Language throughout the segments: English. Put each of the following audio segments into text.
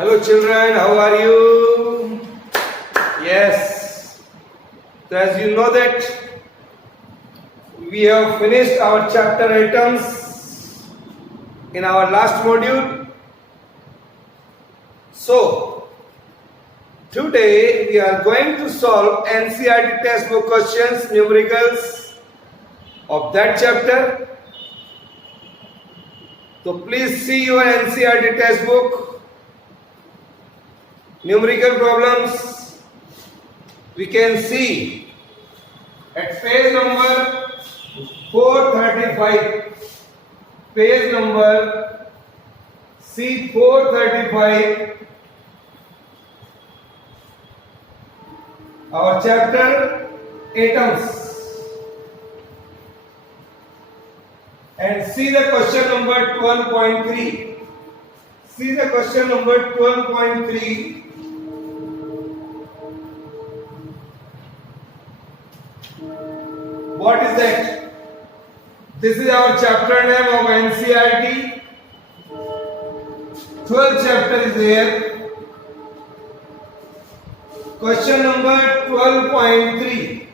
Hello children, how are you? Yes. So as you know that we have finished our chapter items in our last module. So today we are going to solve NCERT textbook questions, numericals of that chapter. So please see your NCERT textbook. Numerical problems we can see at page number 435. Page number C435. Our chapter atoms. And see the question number 12.3. See the question number 12.3. What is that? This is our chapter name of NCERT. 12th chapter is there. Question number 12.3.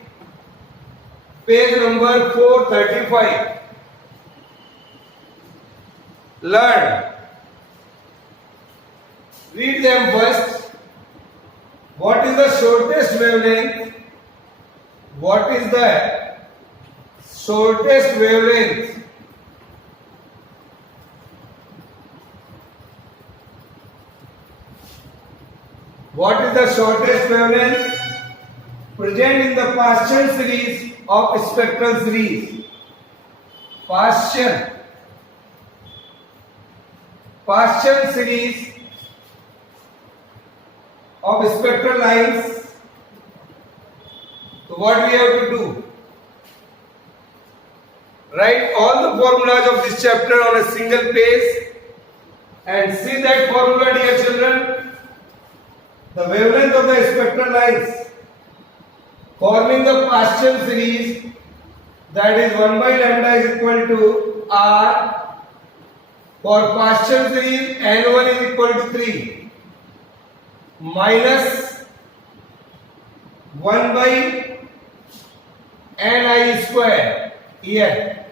Page number 435. Learn. Read them first. What is the shortest wavelength? What is the shortest wavelength? What is the shortest wavelength present in the Paschen series of spectral series? Paschen series of spectral lines. So what we have to do? Write all the formulas of this chapter on a single page and see that formula, dear children. The wavelength of the spectral lines forming the Paschen series, that is 1 by lambda is equal to R. For Paschen series N1 is equal to 3 minus 1 by Ni square. Here,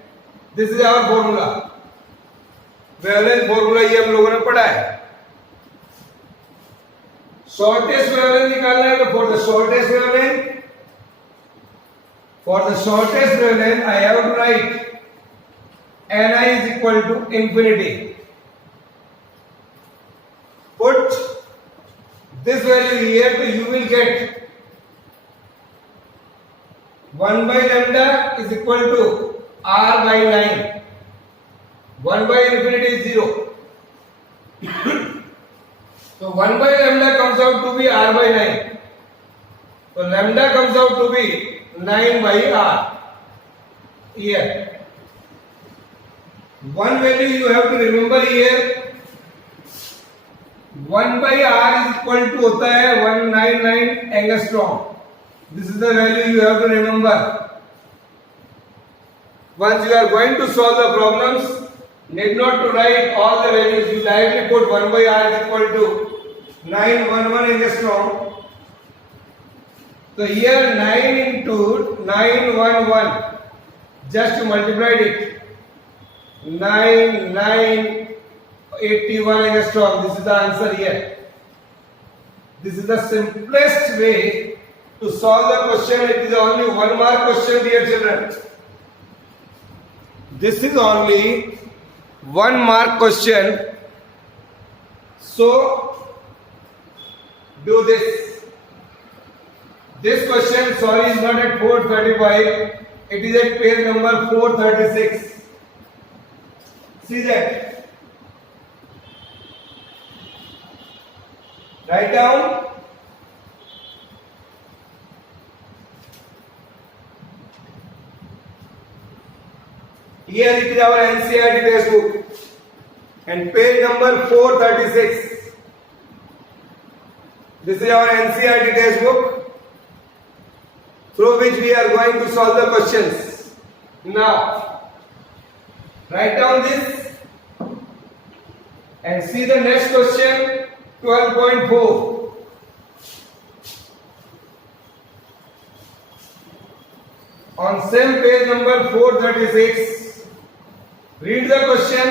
this is our formula. Wavelength formula ये हम लोगों ने पढ़ा है. Shortest wavelength निकालना है तो for the shortest wavelength I have to write Ni is equal to infinity. Put this value here, so you will get 1 by lambda is equal to R by 9. 1 by infinity is 0. So 1 by lambda comes out to be R by 9. So lambda comes out to be 9 by R. Here. One value you have to remember here. 1 by R is equal to होता है 199 angstrom. This is the value you have to remember. Once you are going to solve the problems, need not to write all the values. You directly put 1 by R is equal to 911 angstrom. So here 9 into 911, just multiplied it. 9981 angstrom. This is the answer here. This is the simplest way to solve the question. It is only 1 mark question, dear children. This is only 1 mark question. So do this. This question, sorry, is not at 435. It is at page number 436. See that. Write down. Here it is our NCERT textbook and page number 436. This is our NCERT textbook through which we are going to solve the questions. Now, write down this and see the next question, 12.4. On same page number 436, read the question,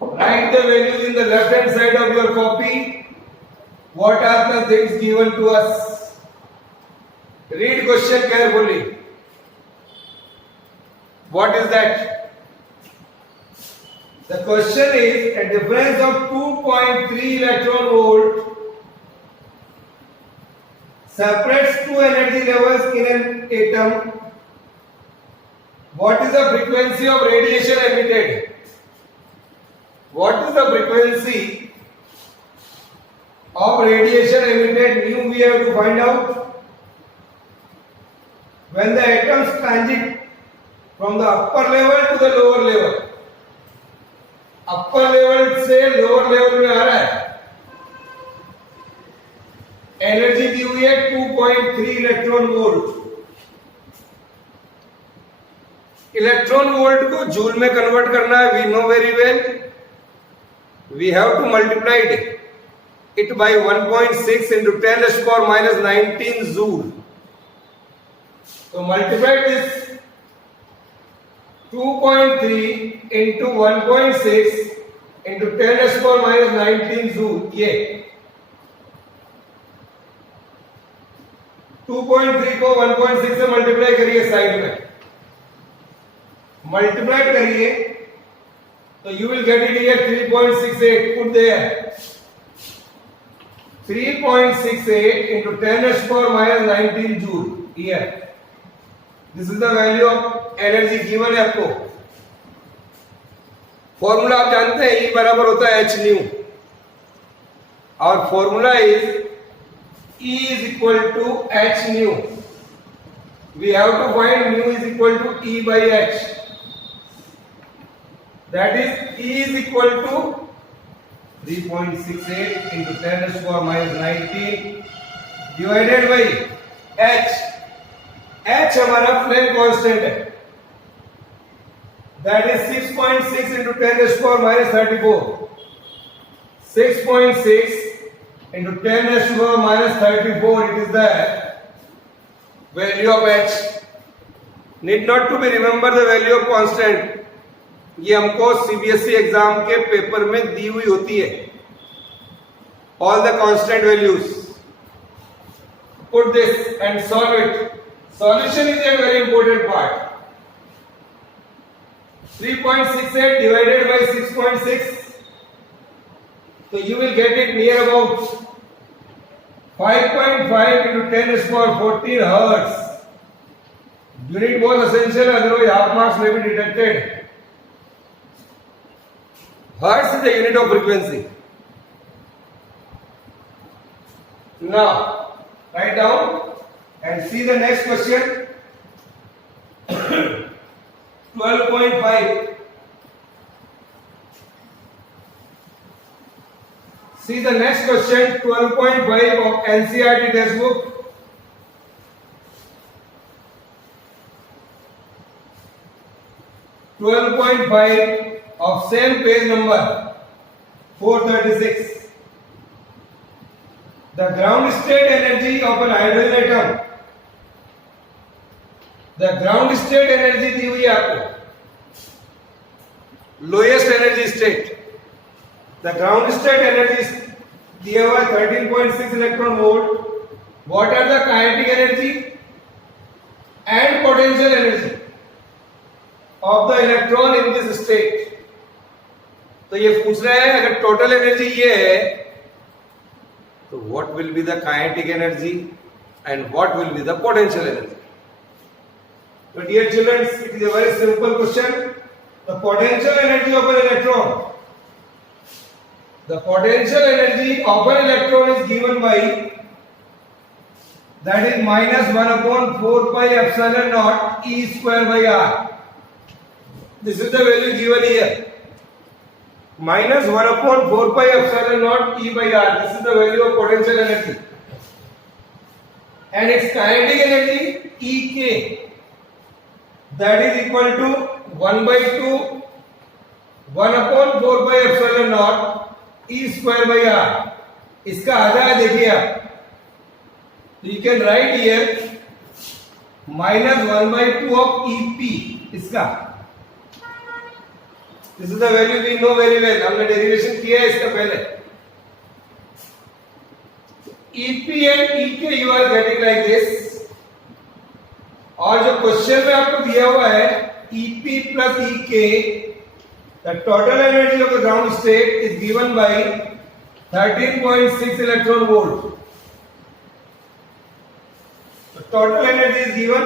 write the values in the left hand side of your copy. What are the things given to us? Read question carefully. What is that? The question is a difference of 2.3 electron volt separates two energy levels in an atom. What is the frequency of radiation emitted? What is the frequency of radiation emitted? Nu we have to find out. When the atoms transit from the upper level to the lower level, upper level से lower level में आ रहा है, energy दी हुई है 2.3 electron volt. Electron volt को joule में कन्वर्ट करना है. We know very well, we have to multiply it by 1.6 into 10⁻⁻19 joule. तो multiply this 2.3 into 1.6 into 10⁻⁻19 joule. ये 2.3 को 1.6 से मल्टीप्लाई करिए, साइड में मल्टीप्लाई करिए तो you will get it here 3.68. Put there 3.68 into 10⁻⁻19 joule. Here this is the value of energy given है आपको. फॉर्मूला आप जानते हैं, E बराबर होता है h न्यू. और formula is E is equal to h new. We have to find mu is equal to E by h. That is E is equal to 3.68 into 10⁻⁻19 divided by h. h हमारा flame constant है, that is 6.6 into 10⁻34. 6.6 into 10⁻34, it is the value of h. Need not to be remember the value of constant. ये हमको CBSE exam के paper में दी हुई होती है. All the constant values. Put this and solve it. Solution is a very important part. 3.68 divided by 6.6, so you will get it near about 5.5 into 10⁻14 hertz. Unit was essential, otherwise half marks may be deducted. Hertz is the unit of frequency. Now write down and see the next question. 12.5. See the next question, 12.5 of NCERT textbook. of same page number 436. The ground state energy of an hydrogen atom. The ground state energy दी हुई है आपको, lowest energy state. The ground state energy दिया हुआ 13.6 electron volt. What are the kinetic energy and potential energy of the electron in this state? तो ये पूछ रहा है, अगर टोटल एनर्जी ये है तो what will be the kinetic energy and what will be the potential energy? So dear children, it is a very simple question. The potential energy of an electron. The potential energy of an electron is given by, that is minus 1/4 pi epsilon naught E square by R. This is the value given here. Minus 1/4 pi epsilon naught E by R. This is the value of potential energy. And its kinetic energy EK. That is equal to 1/2 1/4 pi epsilon naught E square by R, इसका आधा है देखिए आप, तो you can write here -1/2 of EP, इसका this is the value we know very well, हमने derivation किया है इसका पहले। EP and EK you are getting like this, और जो क्वेश्चन में आपको दिया हुआ है EP plus EK, the total energy of the ground state is given by 13.6 electron volt. तो टोटल एनर्जी इज गिवन,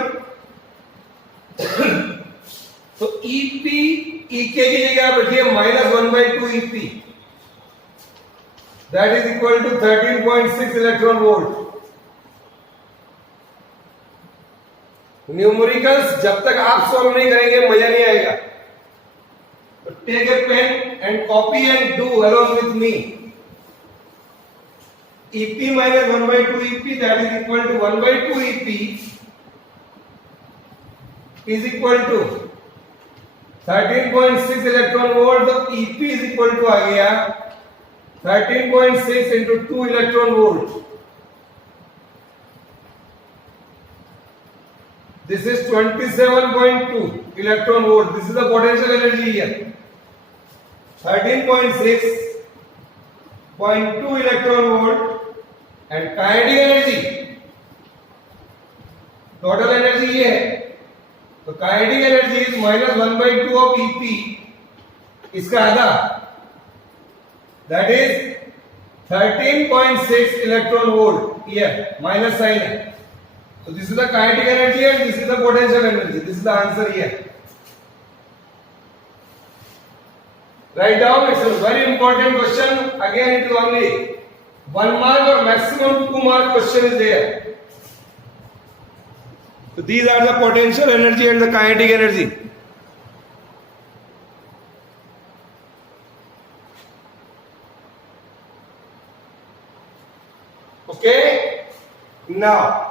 तो ईपी ईके की जगह आप रखिए -1/2 EP, that is equal to 13.6 electron volt. Numericals जब तक आप सॉल्व नहीं करेंगे मजा नहीं आएगा। तो take a pen and copy and do along with me. EP minus 1/2 EP, that is equal to 1/2 EP is equal to 13.6 electron volt. तो EP is equal to आ गया 13.6 into 2 electron volt. This is 27.2 electron volt. This is the potential energy here. 13.6.2 electron volt and kinetic energy. Total energy ये है, तो kinetic energy is -1/2 of EP, इसका आधा, that is 13.6 electron volt. here minus sign है, so this is the kinetic energy and this is the potential energy. This is the answer here. Write down, it's a very important question. Again it is only 1 mark or maximum 2 mark question is there. So these are the potential energy and the kinetic energy. Okay, now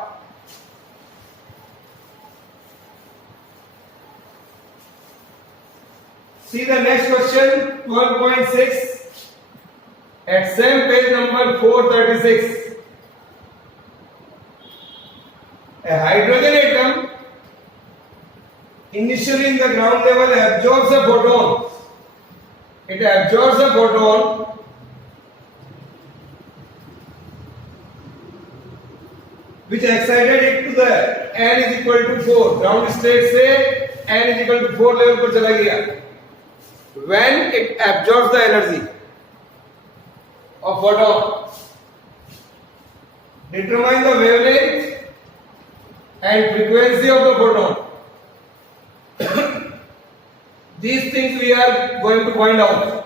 see the next question, 12.6 at same page number 436. A hydrogen atom initially in the ground level absorbs a photon. It absorbs a photon which excited it to the n is equal to 4. Ground state से n is equal to 4 level पर चला गया. When it absorbs the energy of photon, determine the wavelength and frequency of the photon. These things we are going to find out.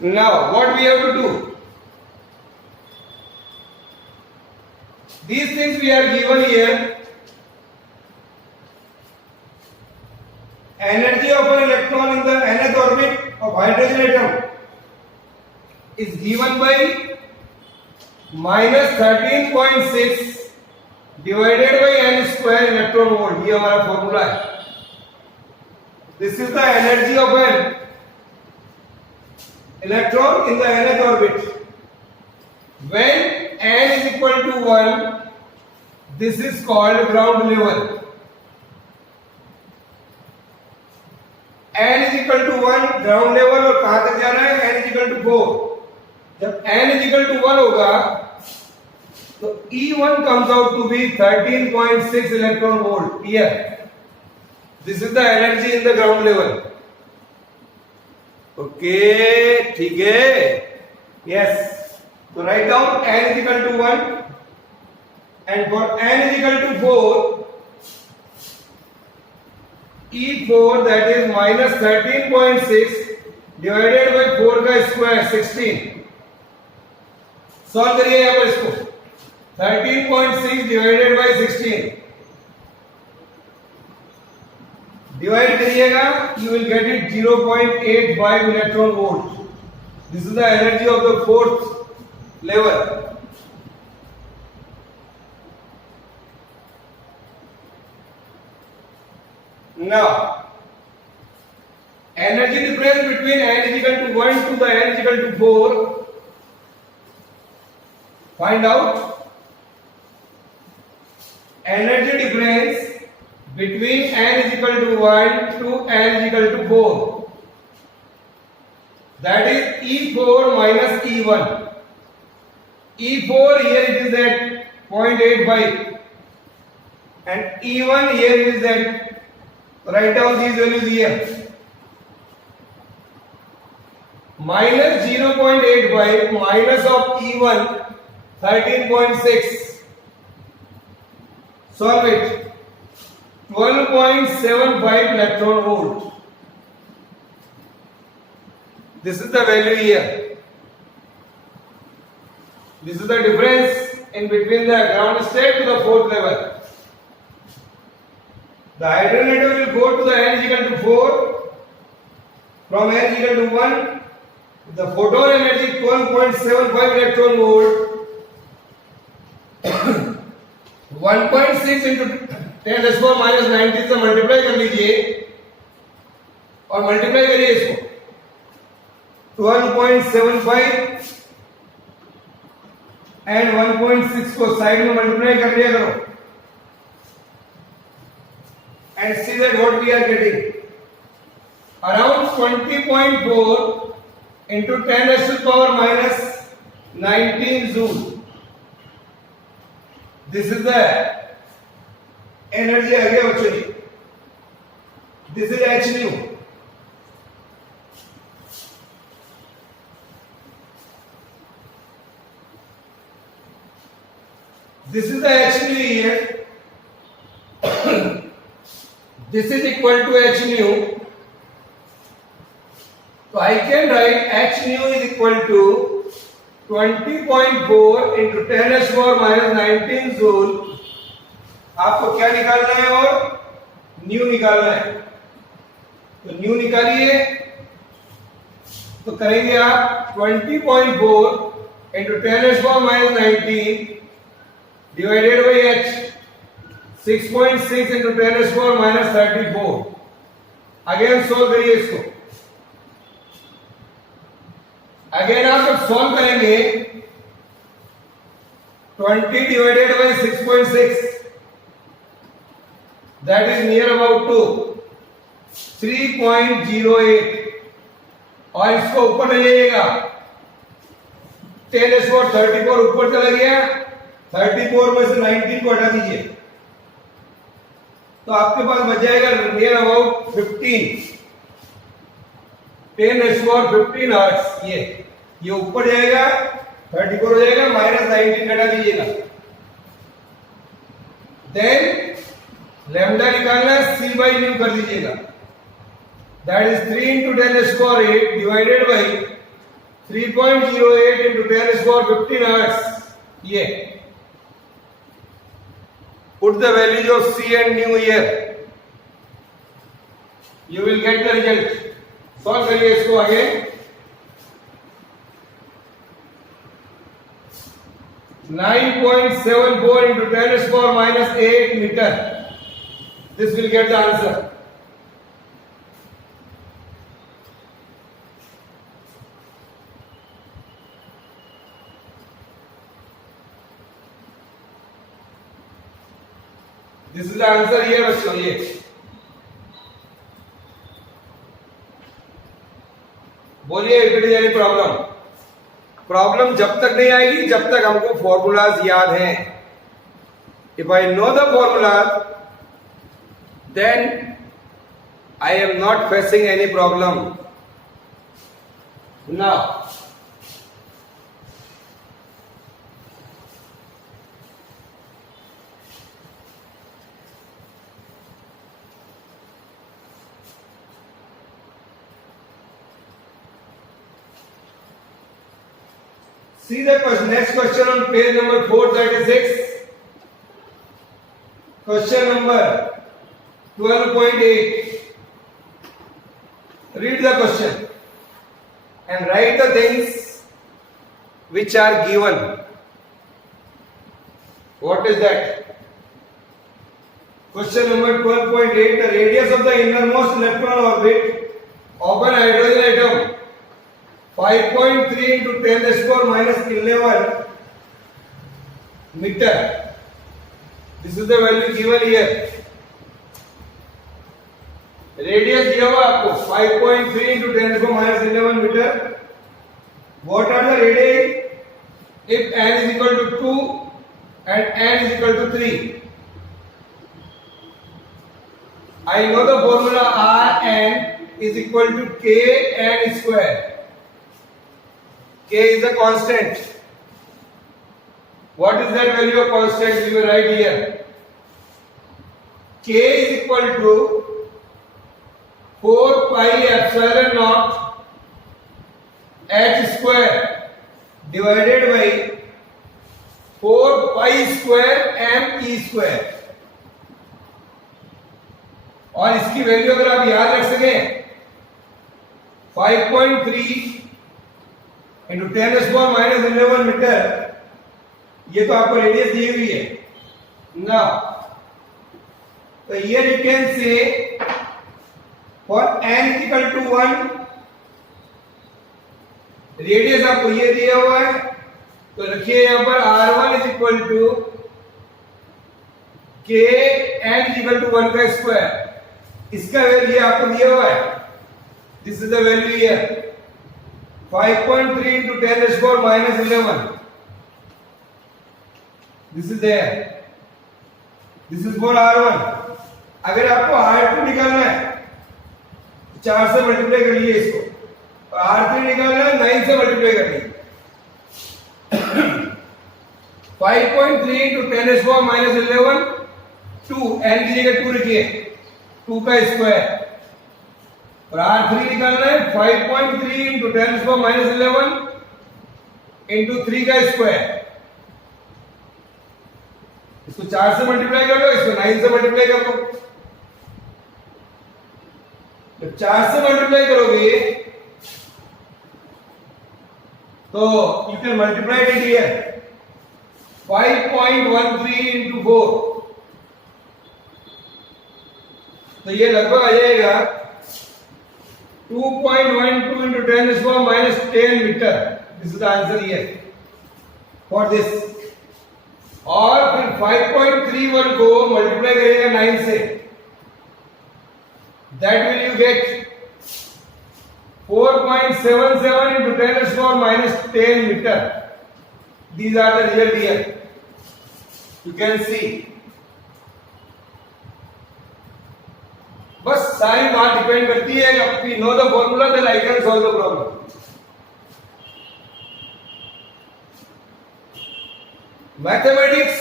Now what we have to do? These things we are given here. Energy of an electron in the nth orbit of hydrogen atom is given by -13.6 divided by n square electron volt. ये हमारा formula है. This is the energy of an electron in the nth orbit. When n is equal to 1, this is called ground level. n is equal to 1 ground level, और कहां तक जाना है? n is equal to 4. जब n is equal to 1 होगा तो E1 comes out to be 13.6 electron volt here. This is the energy in the ground level. Okay, ठीक है? Yes. So write down n is equal to 1 and for n is equal to 4, E4 that is -13.6 divided by 4 का square 16. Solve करिए यहाँ पर इसको. 13.6 divided by 16 divide करिएगा, you will get it 0.85 electron volt. This is the energy of the fourth level. Now, energy difference between n is equal to 1 to the n is equal to 4. Find out energy difference between n is equal to 1 to n is equal to 4. That is E4 minus E1. E4 here it is at 0.85 and E1 here is at, write down these values here, minus 0.85 minus of E1 13.6. Solve it. 12.75 electron volt. This is the value here. This is the difference in between the ground state to the fourth level. The alternative will go to the n is equal to 4. From n is equal to 1. The photon energy 12.75 electron volt. 1.6 into 10 minus 19 से multiply कर लीजिए और multiply करिए इसको 12.75 and 1.6 को side में multiply कर लिया करो and see that what we are getting around 20.4 into 10 raised to the power minus 19 joule. This is the energy again actually. This is h nu. This is the h nu here. This is equal to h nu. So I can write h nu is equal to 20.4 into 10 raised to the power minus 19 joule. आपको क्या निकालना है और new निकालना है. तो new निकालिए तो करेंगे आप 20.4 into 10 raised to the power minus 19 divided by h 6.6 into 10 raised to the power minus 34. Again solve करिए इसको. अगेन आप जब सॉल्व करेंगे 20 divided by 6.6 that is near about to 3.08 और इसको ऊपर ले जाइएगा 10 स्क्वायर 34 ऊपर चला गया 34 में से 19 को हटा दीजिए तो आपके पास बच जाएगा नियर अबाउट 15 10 स्क्वायर 15 हर्ट्ज. ये ऊपर जाएगा 34 हो जाएगा माइनस 19 घटा दीजिएगा. देन लैम्डा निकालना है c बाई न्यू कर दीजिएगा. That is 3 into 10 square 8 divided by 3.08 into 10 square 15 hertz. ये put the values of c and nu here. You will get the result. Solve करिए इसको आगे. (9.74 into 10 square minus 8 meter). This will get the answer. This is the answer here बच्चों. ये बोलिए if it is any problem. Problem जब तक नहीं आएगी जब तक हमको फॉर्मूलाज याद हैं. If I know the formulas, then I am not facing any problem. Now, see the next question on page number 436. Question number 12.8. Read the question and write the things which are given. What is that? Question number 12.8. The radius of the innermost electron orbit of an hydrogen atom 5.3 into 10 to the power minus 11 meter. This is the value given here. Radius दिया हुआ आपको 5.3 into 10 to the power minus 11 meter. What are the radii if n is equal to 2 and n is equal to 3? I know the formula Rn is equal to Kn square. K is the constant. What is that value of constant? You will write here. K is equal to 4 pi epsilon naught h square divided by 4 pi square m e square. और इसकी value अगर आप याद रख सकें 5.3 into 10 to the power minus 11 metre, ये तो आपको रेडियस दी हुई है ना. तो here you can say for n is equal to 1, radius आपको ये दिया हुआ है, तो रखिए यहां पर r1 is equal to k n is equal to 1 का स्क्वायर. इसका वैल्यू आपको दिया हुआ है. This is the value here 5.3 into 10 to the power minus 11. This is there. This is for R1. अगर आपको R2 निकालना है 4 से मल्टीप्लाई कर लिए इसको, और R3 निकालना है 9 से मल्टीप्लाई कर लिए. 5.3 into 10 to the power minus 11 2 n की जगह 2 रखिए, 2 का स्क्वायर, और R3 निकालना है 5.3 into 10 to the power minus 11 into 3 का स्क्वायर. इसको 4 से मल्टीप्लाई कर लो, इसको 9 से मल्टीप्लाई कर लो. जब 4 से मल्टीप्लाई करोगे तो you can multiply it here 5.13 into 4. तो ये लगभग आ जाएगा 2.12 into 10 to the power minus 10 metre. This is the answer here for this. और फिर 5.31 को मल्टीप्लाई करेगा 9 से, that will you get 4.77 into 10 to the power minus 10 metre. These are the real here. You can see. बस सारी बात depend करती है if we know the formula then I can solve the problem. Mathematics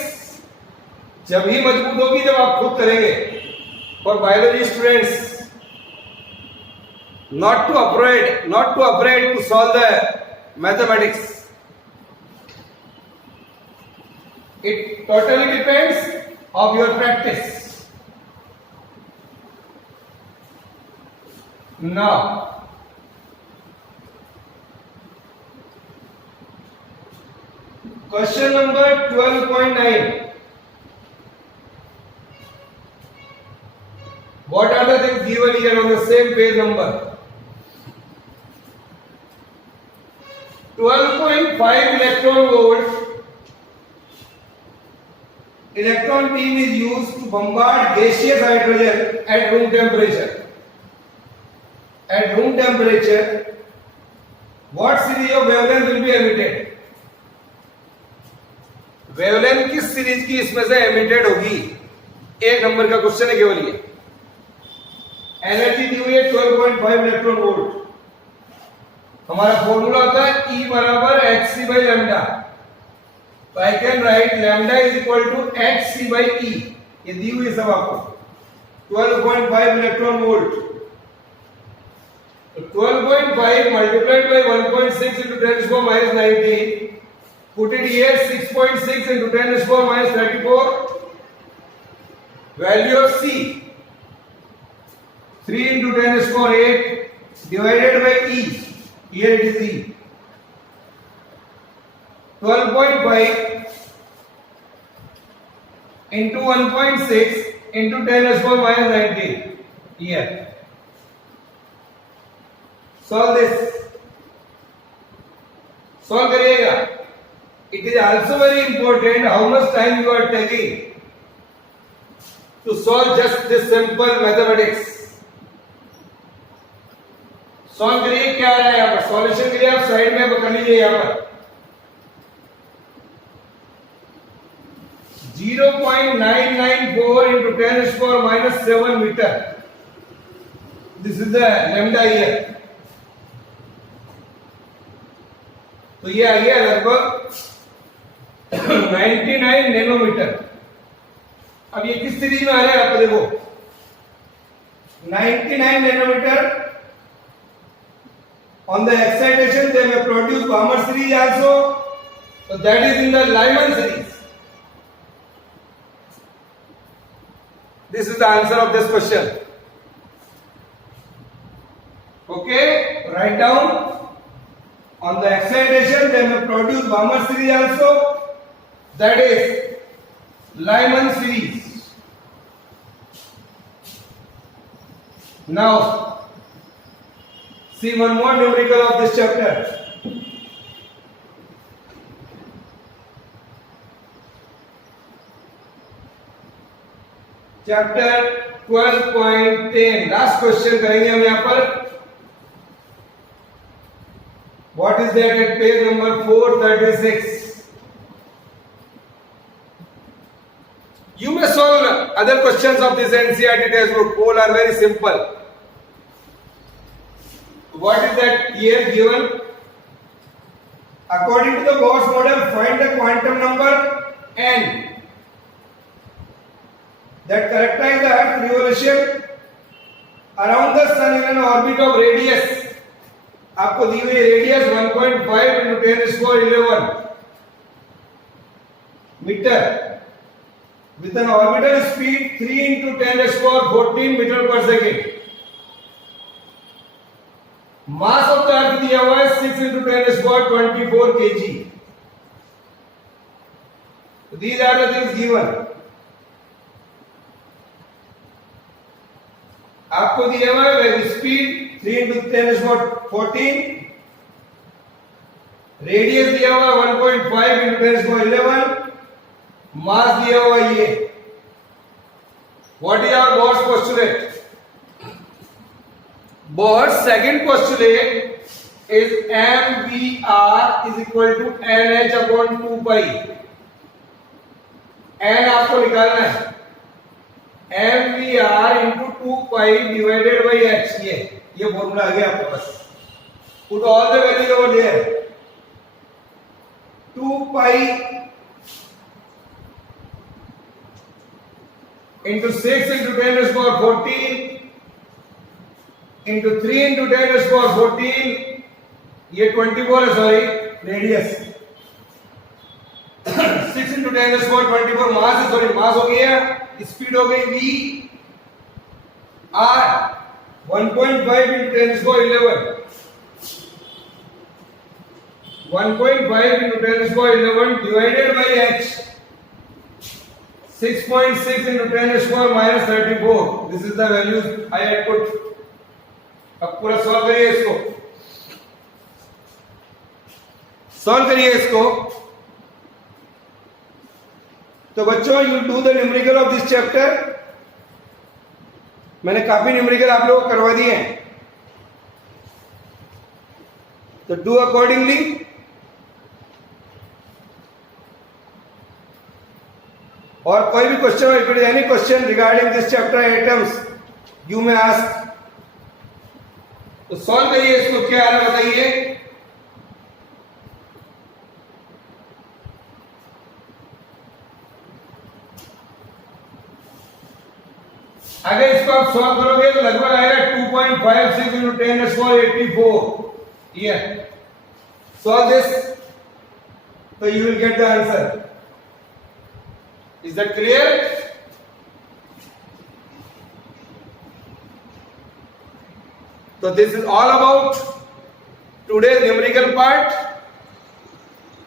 जब ही मजबूत होगी जब आप खुद करेंगे. For biology students, not to afraid to solve the mathematics. It totally depends of your practice. Now, question number 12.9. What are the things given here on the same page number? 12.5 electron volt. Electron beam is used to bombard gaseous hydrogen at room temperature. At room temperature, what series of wavelength will be emitted? Wavelength किस series की इसमें से emitted होगी? 1 number का question है केवल ये. Energy दी हुई है 12.5 इलेक्ट्रॉन वोल्ट. हमारा फॉर्मूला होता है E बराबर hc by lambda. तो I can write lambda is equal to hc by E. ये दी हुई सब आपको 12.5 electron volt. 12.5 multiplied by 1.6 into 10 to the power minus 19. Put it here 6.6 into 10 to the power minus 34. Value of C 3 into 10 to the power 8 divided by E. Here it is E. 12.5 into 1.6 into 10 raised to power minus 19 here. Solve this. Solve करिएगा. It is also very important how much time you are taking to solve just this simple mathematics. Solve करिए. क्या आ रहा है यहाँ पर? Solution के लिए आप साइड में कर लीजिए यहाँ पर. 0.994 into 10 raised to power minus 7 meter. This is the lambda here. तो ये आ गया लगभग 99 नैनोमीटर. अब ये किस सीरीज में आ रहा है आप देखो. 99 nanometer. On the excitation they may produce Balmer series also. So that is in the Lyman series. This is the answer of this question. Okay, write down. On the excitation they may produce Balmer series also. That is Lyman series. Now see one more numerical of this chapter. Chapter 12.10. Last question करेंगे हम यहाँ पर. What is that at page number 436? You may solve other questions of this NCERT textbook. All are very simple. What is that here given? According to the Gauss model, find the quantum number n that characterize the Earth revolution around the Sun in an orbit of radius. आपको दी हुई radius 1.5 into 10 raised to power 11 metre with an orbital speed 3 into 10 raised to power 14 meter per second. Mass of the Earth दिया हुआ है 6 into 10 raised to power 24 kg. So these are the things given. आपको दिया हुआ है speed 3 into 10 raised to power 14, radius दिया हुआ 1.5 into 10 raised to power 11, मास दिया हुआ ये. What is our Bohr's postulate? Bohr's second postulate is mvr is equal to nh upon 2 pi. n आपको निकालना है. mvr into 2 pi divided by h. ये formula आ गया आपके पास. Put all the values over there. 2 pi into 6 into 10 raised to power 14 into 3 into 10 raised to power 14. ये 24 है, sorry radius. 6 into 10 raised to power 24 मास है, sorry mass हो गया. Speed हो गई v r 1.5 into 10 raised to power 11. 1.5 into 10 raised to power 11 divided by h. 6.6 into 10 raised to power minus 34. This is the values I had put. अब पूरा solve करिए इसको. Solve करिए इसको. तो बच्चों you do the numerical of this chapter. मैंने काफी न्यूमेरिकल आप लोगों को करवा दिए हैं, तो डू अकॉर्डिंगली. और कोई भी question, if it is any question regarding this chapter items you may ask. तो सॉल्व करिए इसको. क्या आ रहा है बताइए. अगर इसको आप सॉल्व करोगे तो लगभग आएगा 2.56 into 10 raised to power 84. Here. Solve this, so you will get the answer. Is that clear? So this is all about today's numerical part.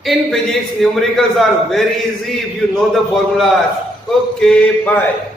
In physics, numericals are very easy if you know the formulas. Okay, bye.